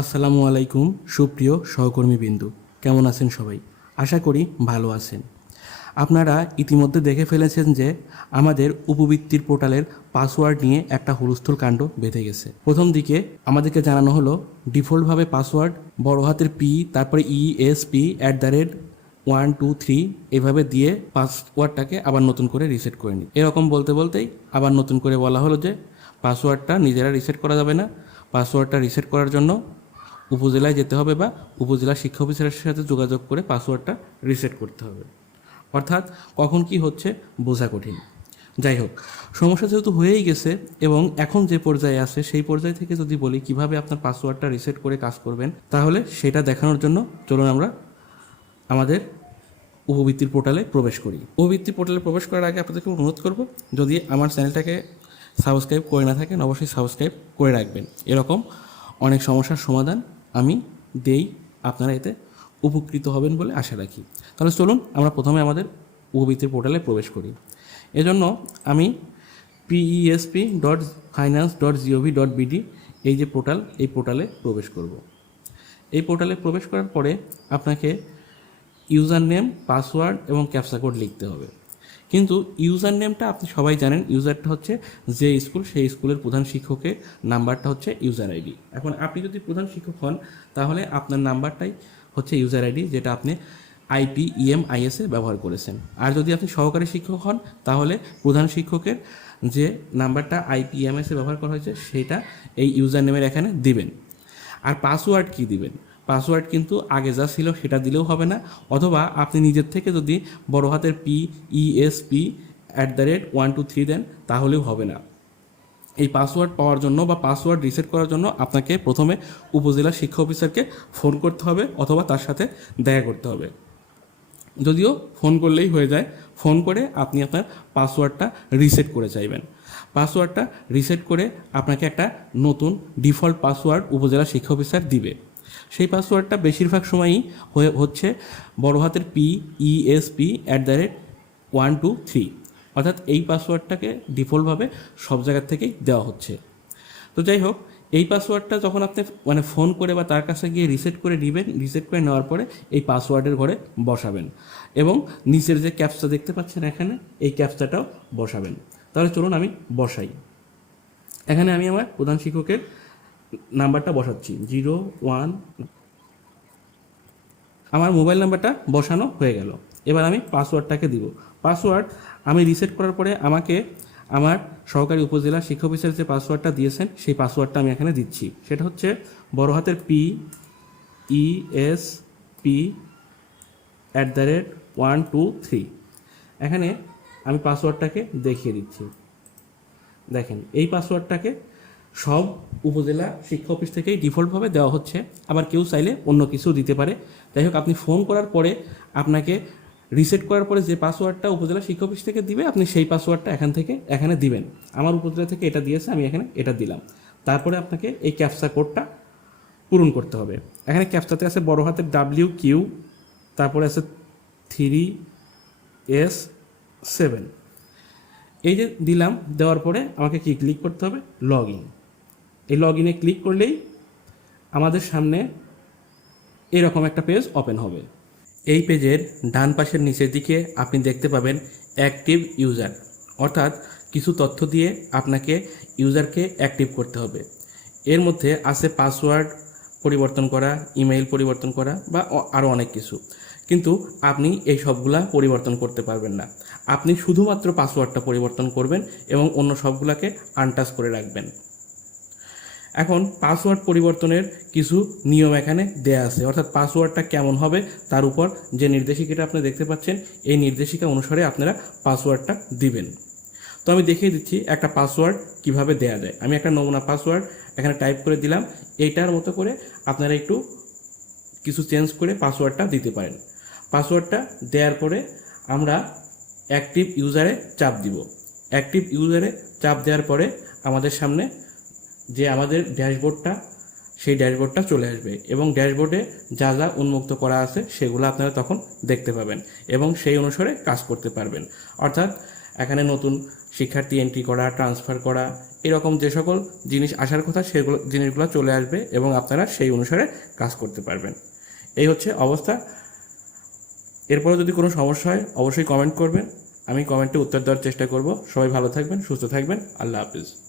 আসসালামু আলাইকুম, সুপ্রিয় সহকর্মীবৃন্দু। কেমন আছেন সবাই? আশা করি ভালো আছেন। আপনারা ইতিমধ্যে দেখে ফেলেছেন যে আমাদের উপবৃত্তির পোর্টালের পাসওয়ার্ড নিয়ে একটা হুলস্থুল কাণ্ড বেঁধে গেছে। প্রথম দিকে আমাদেরকে জানানো হলো, ডিফল্টভাবে পাসওয়ার্ড, বড় হাতের পি তারপরে E S P at the rate one two three এভাবে দিয়ে পাসওয়ার্ডটাকে আবার নতুন করে রিসেট করে নিই। এরকম বলতে বলতেই আবার নতুন করে বলা হলো যে পাসওয়ার্ডটা নিজেরা রিসেট করা যাবে না। পাসওয়ার্ডটা রিসেট করার জন্য উপজেলায় যেতে হবে বা উপজেলা শিক্ষা অফিসারের সাথে যোগাযোগ করে পাসওয়ার্ডটা রিসেট করতে হবে। অর্থাৎ কখন কি হচ্ছে বোঝা কঠিন। যাই হোক, সমস্যা যেহেতু হয়েই গেছে এবং এখন যে পর্যায়ে আছে, সেই পর্যায় থেকে যদি বলি কীভাবে আপনার পাসওয়ার্ডটা রিসেট করে কাজ করবেন, তাহলে সেটা দেখানোর জন্য চলুন আমরা আমাদের উপবৃত্তির পোর্টালে প্রবেশ করি। উপবৃত্তি পোর্টালে প্রবেশ করার আগে আপনাদেরকে অনুরোধ করব, যদি আমার চ্যানেলটাকে সাবস্ক্রাইব করে না থাকেন, অবশ্যই সাবস্ক্রাইব করে রাখবেন। এরকম অনেক সমস্যার সমাধান আমি দেই, আপনারা এতে উপকৃত হবেন বলে আশা রাখি। তাহলে চলুন আমরা প্রথমে আমাদের উপবৃত্তির পোর্টালে প্রবেশ করি। এজন্য আমি PESP dot finance dot GOV dot BD এই যে পোর্টাল, এই পোর্টালে প্রবেশ করব। এই পোর্টালে প্রবেশ করার পরে আপনাকে ইউজার নেম পাসওয়ার্ড এবং ক্যাপসা কোড লিখতে হবে। কিন্তু ইউজার নেমটা আপনি সবাই জানেন, ইউজারটা হচ্ছে যে স্কুল, সেই স্কুলের প্রধান শিক্ষকের নাম্বারটা হচ্ছে ইউজার আইডি। এখন আপনি যদি প্রধান শিক্ষক হন, তাহলে আপনার নাম্বারটাই হচ্ছে ইউজার আইডি, যেটা আপনি আইপি ইএম আইএসে ব্যবহার করেছেন। আর যদি আপনি সহকারী শিক্ষক হন, তাহলে প্রধান শিক্ষকের যে নাম্বারটা আইপিএমএসে ব্যবহার করা হয়েছে, সেটা এই ইউজার নেমের এখানে দিবেন। আর পাসওয়ার্ড কি দিবেন? পাসওয়ার্ড কিন্তু আগে যা ছিল সেটা দিলেও হবে না। অথবা আপনি নিজের থেকে যদি বড় হাতের P ES P at the rate one two three দেন, তাহলেও হবে না। এই পাসওয়ার্ড পাওয়ার জন্য বা পাসওয়ার্ড রিসেট করার জন্য আপনাকে প্রথমে উপজেলা শিক্ষা অফিসারকে ফোন করতে হবে অথবা তার সাথে দেখা করতে হবে। যদিও ফোন করলেই হয়ে যায়, ফোন করে আপনি আপনার পাসওয়ার্ডটা রিসেট করে চাইবেন। পাসওয়ার্ডটা রিসেট করে আপনাকে একটা নতুন ডিফল্ট পাসওয়ার্ড উপজেলা শিক্ষা অফিসার দিবে। সেই পাসওয়ার্ডটা বেশিরভাগ সময়ই হয়ে হচ্ছে বড় হাতের P ESP at the rate one two three অর্থাৎ এই পাসওয়ার্ডটাকে ডিফল্টভাবে সব জায়গার থেকেই দেওয়া হচ্ছে। তো যাই হোক, এই পাসওয়ার্ডটা যখন আপনি মানে ফোন করে বা তার কাছে গিয়ে রিসেট করে নেবেন রিসেট করে নেওয়ার পরে এই পাসওয়ার্ডের ঘরে বসাবেন এবং নিচের যে ক্যাপসা দেখতে পাচ্ছেন এখানে, এই ক্যাপসাটাও বসাবেন। তাহলে চলুন আমি বসাই। এখানে আমি আমার প্রধান শিক্ষকের নাম্বারটা বসাচ্ছি, জিরো ওয়ান। আমার মোবাইল নাম্বারটা বসানো হয়ে গেল। এবার আমি পাসওয়ার্ডটাকে দিব। পাসওয়ার্ড আমি রিসেট করার পরে আমাকে আমার সহকারী উপজেলা শিক্ষা অফিসার যে পাসওয়ার্ডটা দিয়েছেন, সেই পাসওয়ার্ডটা আমি এখানে দিচ্ছি। সেটা হচ্ছে বড় হাতের P E S P at the rate one two three এখানে আমি পাসওয়ার্ডটাকে দেখিয়ে দিচ্ছি। দেখেন, এই পাসওয়ার্ডটাকে সব উপজেলা শিক্ষা অফিস থেকেই ডিফল্টভাবে দেওয়া হচ্ছে। আবার কেউ চাইলে অন্য কিছু দিতে পারে। যাই হোক, আপনি ফোন করার পরে আপনাকে রিসেট করার পরে যে পাসওয়ার্ডটা উপজেলা শিক্ষা অফিস থেকে দিবে, আপনি সেই পাসওয়ার্ডটা এখান থেকে, এখানে দিবেন। আমার উপজেলা থেকে এটা দিয়েছে, আমি এখানে এটা দিলাম। তারপরে আপনাকে এই ক্যাপসা কোডটা পূরণ করতে হবে। এখানে ক্যাপসাতে আছে বড় হাতের ডাব্লিউ কিউ তারপরে আছে থ্রি এস সেভেন এই যে দিলাম, দেওয়ার পরে আমাকে কি ক্লিক করতে হবে? লগ ইন এই লগ ইনে ক্লিক করলেই আমাদের সামনে এরকম একটা পেজ ওপেন হবে। এই পেজের ডান পাশের নিচের দিকে আপনি দেখতে পাবেন অ্যাক্টিভ ইউজার অর্থাৎ কিছু তথ্য দিয়ে আপনাকে ইউজারকে অ্যাক্টিভ করতে হবে। এর মধ্যে আছে পাসওয়ার্ড পরিবর্তন করা ইমেইল পরিবর্তন করা বা আরও অনেক কিছু। কিন্তু আপনি এই সবগুলা পরিবর্তন করতে পারবেন না। আপনি শুধুমাত্র পাসওয়ার্ডটা পরিবর্তন করবেন এবং অন্য সবগুলাকে আনটাচ করে রাখবেন। এখন পাসওয়ার্ড পরিবর্তনের কিছু নিয়ম এখানে দেয়া আছে। অর্থাৎ পাসওয়ার্ডটা কেমন হবে তার উপর যে নির্দেশিকাটা আপনি দেখতে পাচ্ছেন, এই নির্দেশিকা অনুসারে আপনারা পাসওয়ার্ডটা দিবেন। তো আমি দেখিয়ে দিচ্ছি একটা পাসওয়ার্ড কীভাবে দেয়া যায়। আমি একটা নমুনা পাসওয়ার্ড এখানে টাইপ করে দিলাম। এইটার মতো করে আপনারা একটু কিছু চেঞ্জ করে পাসওয়ার্ডটা দিতে পারেন। পাসওয়ার্ডটা দেওয়ার পরে আমরা অ্যাক্টিভ ইউজারে চাপ দিব। অ্যাক্টিভ ইউজারে চাপ দেওয়ার পরে আমাদের সামনে যে আমাদের ড্যাশবোর্ডটা, সেই ড্যাশবোর্ডটা চলে আসবে এবং ড্যাশবোর্ডে যা যা উন্মুক্ত করা আছে সেগুলো আপনারা তখন দেখতে পাবেন এবং সেই অনুসারে কাজ করতে পারবেন। অর্থাৎ এখানে নতুন শিক্ষার্থী এন্ট্রি করা ট্রান্সফার করা, এরকম যে সকল জিনিস আসার কথা সেগুলো, জিনিসগুলো চলে আসবে এবং আপনারা সেই অনুসারে কাজ করতে পারবেন। এই হচ্ছে অবস্থা। এরপরে যদি কোনো সমস্যা হয়, অবশ্যই কমেন্ট করবেন। আমি কমেন্টে উত্তর দেওয়ার চেষ্টা করব। সবাই ভালো থাকবেন, সুস্থ থাকবেন। আল্লাহ হাফিজ।